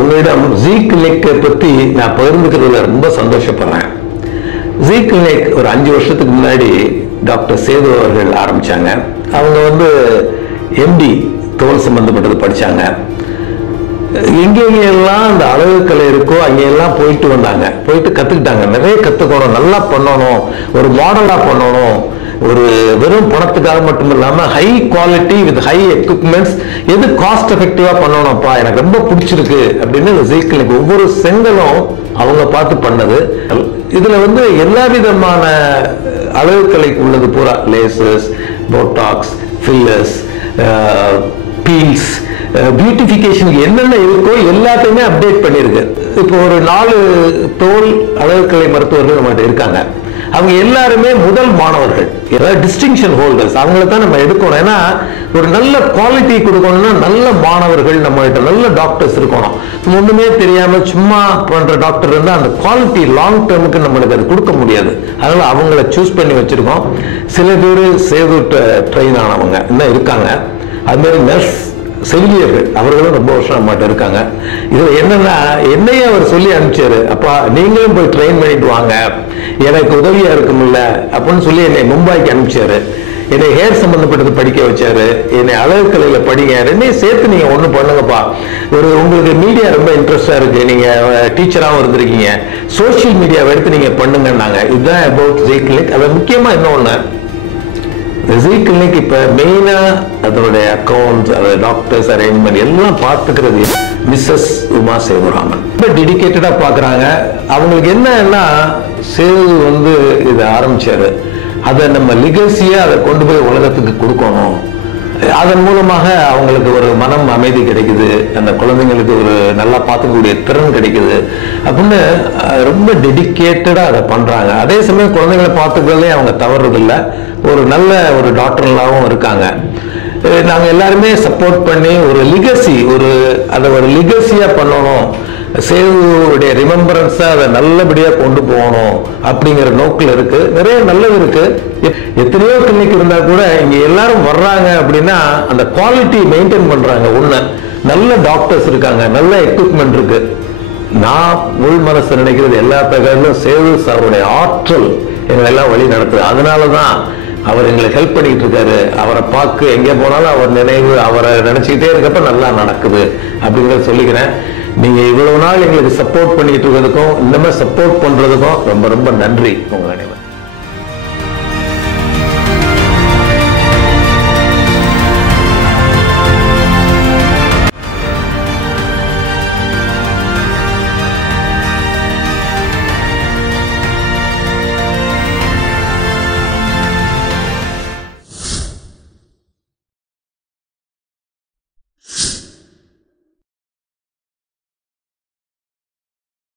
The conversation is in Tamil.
உங்களிடம் ஜீ கிளினிக் பத்தி நான் பகிர்ந்துக்கிறதுல ரொம்ப சந்தோஷப்படுறேன். ஜீ கிளினிக் ஒரு 5 வருஷத்துக்கு முன்னாடி டாக்டர் சேது அவர்கள் ஆரம்பிச்சாங்க. அவங்க எம்டி தோல் சம்பந்தப்பட்டது படிச்சாங்க. எங்கெல்லாம் அந்த அழகுக்கலை இருக்கோ அங்கெல்லாம் போயிட்டு வந்தாங்க, போயிட்டு கத்துக்கிட்டாங்க. நிறைய கத்துக்கணும், நல்லா பண்ணணும், ஒரு மாடலா பண்ணணும், ஒரு வெறும் பணத்துக்காக மட்டும் இல்லாம high quality with high equipments, எது காஸ்ட் எஃபெக்டிவா பண்ணணும்ப்பா, எனக்கு ரொம்ப பிடிச்சிருக்கு அப்படின்னு ஜீ கிளினிக் ஒவ்வொரு செங்கலும் அவங்க பார்த்து பண்ணது. இதுல எல்லா விதமான அழகுக்கலைக்கு உள்ளது பூரா, லேசர்ஸ், போட்டாக்ஸ், ஃபில்லர்ஸ், பீல்ஸ், பியூட்டிஃபிகேஷனுக்கு என்னென்ன இருக்கோ எல்லாத்தையுமே அப்டேட் பண்ணியிருக்கு. இப்போ ஒரு 4 தோல் அழகுக்கலை மருத்துவர்கள் நம்மகிட்ட இருக்காங்க. அவங்க எல்லாருமே முதல் மாணவர்கள், டிஸ்டிங்ஷன் ஹோல்டர்ஸ். அவங்கள தான் நம்ம எடுக்கணும். ஏன்னா ஒரு நல்ல குவாலிட்டி கொடுக்கணும்னா நல்ல மாணவர்கள் நம்மகிட்ட, நல்ல டாக்டர்ஸ் இருக்கணும். ஒண்ணுமே தெரியாம சும்மா பண்ற டாக்டர் இருந்தா அந்த குவாலிட்டி லாங் டேர்முக்கு நம்மளுக்கு அது கொடுக்க முடியாது. அதனால அவங்கள சூஸ் பண்ணி வச்சிருக்கோம். சில பேர் சேது ட்ரெயின் ஆனவங்க இன்னும் இருக்காங்க. அது மாதிரி நர்ஸ் செவிலியர்கள் அவர்களும் ரொம்ப வருஷம் நம்மகிட்ட இருக்காங்க. இதுல என்னன்னா, என்னையே அவர் சொல்லி அனுப்பிச்சாரு, அப்பா நீங்களும் போய் ட்ரெயின் பண்ணிட்டு வாங்க, எனக்கு உதவியா இருக்கும்ல அப்படின்னு சொல்லி என்னை மும்பைக்கு அனுப்பிச்சாரு. என்னை ஹேர் சம்பந்தப்பட்டது படிக்க வச்சாரு, என்னை அழகுக்கலையில படிங்க, ரெண்டையும் சேர்த்து நீங்க ஒண்ணு பண்ணுங்கப்பா. உங்களுக்கு மீடியா ரொம்ப இன்ட்ரெஸ்டா இருக்கு, நீங்க டீச்சராகவும் இருந்திருக்கீங்க, சோசியல் மீடியாவை எடுத்து நீங்க பண்ணுங்கன்னாங்க. இதுதான் அபவுட் ஜீ கிளினிக். அது முக்கியமா இன்னொன்னு, ஜீ கிளினிக் இப்ப மெயினா அதனுடைய அக்கௌண்ட்ஸ், டாக்டர்ஸ் அரேஞ்ச்மெண்ட் எல்லாம் பார்த்துக்கிறது மிஸ்ஸஸ் உமா சேதுராமன். ரொம்ப டெடிகேட்டடா பாக்குறாங்க. அவங்களுக்கு என்னன்னா, சேது இதை ஆரம்பிச்சாரு, அதை நம்ம லிகசியா அதை கொண்டு போய் உலகத்துக்கு கொடுக்கணும். அதன் மூலமாக அவங்களுக்கு ஒரு மனம் அமைதி கிடைக்குது, அந்த குழந்தைங்களுக்கு ஒரு நல்லா பார்த்துக்கூடிய திறன் கிடைக்குது அப்படின்னு ரொம்ப டெடிகேட்டடா அதை பண்றாங்க. அதே சமயம் குழந்தைங்களை பார்த்துக்கிறதே அவங்க தவறுதில்லை, ஒரு நல்ல ஒரு டாக்டர்லாவும் இருக்காங்க. நாங்கள் எல்லாருமே சப்போர்ட் பண்ணி ஒரு லிகசி, அதை ஒரு லிகசியா பண்ணணும், சேதுடைய ரிமெம்பரன்ஸா அதை நல்லபடியா கொண்டு போகணும் அப்படிங்கிற நோக்கில் இருக்கு. நிறைய நல்லது இருக்கு. எத்தனையோ கிளினிக் இருந்தா கூட இங்க எல்லாரும் வர்றாங்க அப்படின்னா அந்த குவாலிட்டி மெயின்டைன் பண்றாங்க. ஒண்ணு, நல்ல டாக்டர்ஸ் இருக்காங்க, நல்ல எக்யூப்மெண்ட் இருக்கு. நான் உள் மனசு நினைக்கிறது எல்லா பேரும் சேது அவருடைய ஆற்றல் எங்களை எல்லாம் வழி நடத்துது. அதனாலதான் அவர் எங்களுக்கு ஹெல்ப் பண்ணிட்டு இருக்காரு. அவரை பார்க்க எங்க போனாலும் அவர் நினைவு, அவரை நினைச்சுக்கிட்டே இருக்கப்ப நல்லா நடக்குது அப்படிங்கிறத சொல்லிக்கிறேன். நீங்க இவ்வளவு நாள் எங்களுக்கு சப்போர்ட் பண்ணிட்டு இருக்கிறதுக்கும் இந்த மாதிரி சப்போர்ட் பண்றதுக்கும் ரொம்ப ரொம்ப நன்றி உங்க அனைவரும்.